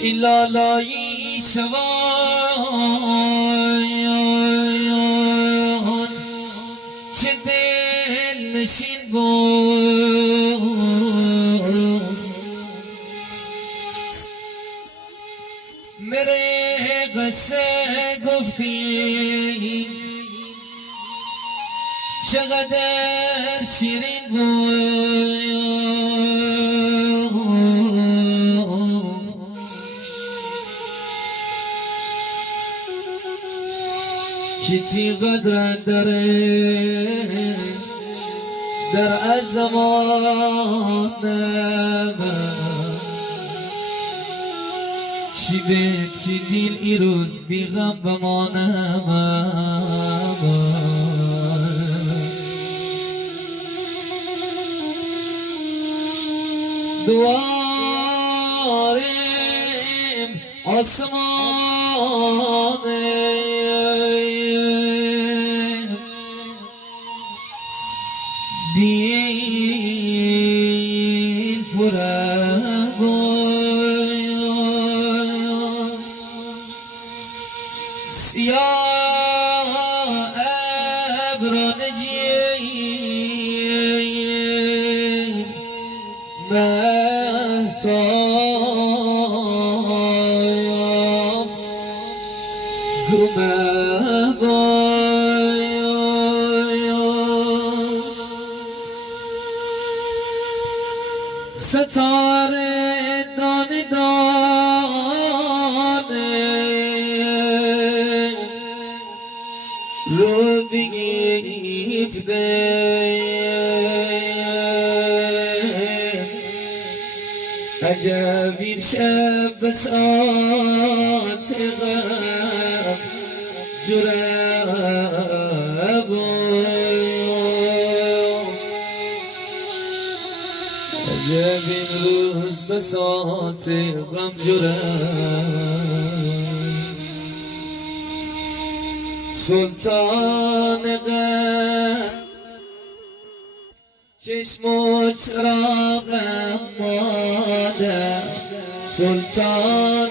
چی لالایی سوان چه دل نشین بود میره قصه گفتی چقدر شیرین بود چی قدر داره در زمان چی به چی دیل ای روز بی غم بمانم دواریم آسمان دیل فرگوی سیاه ابرانجی محتایم گرمه بایم ستاره دانه دانه رو بگیفته عجب این شب بساط غم جرب عجب این روز بساط غم جرب سلطان غم چشم و چراغم مادر سلطان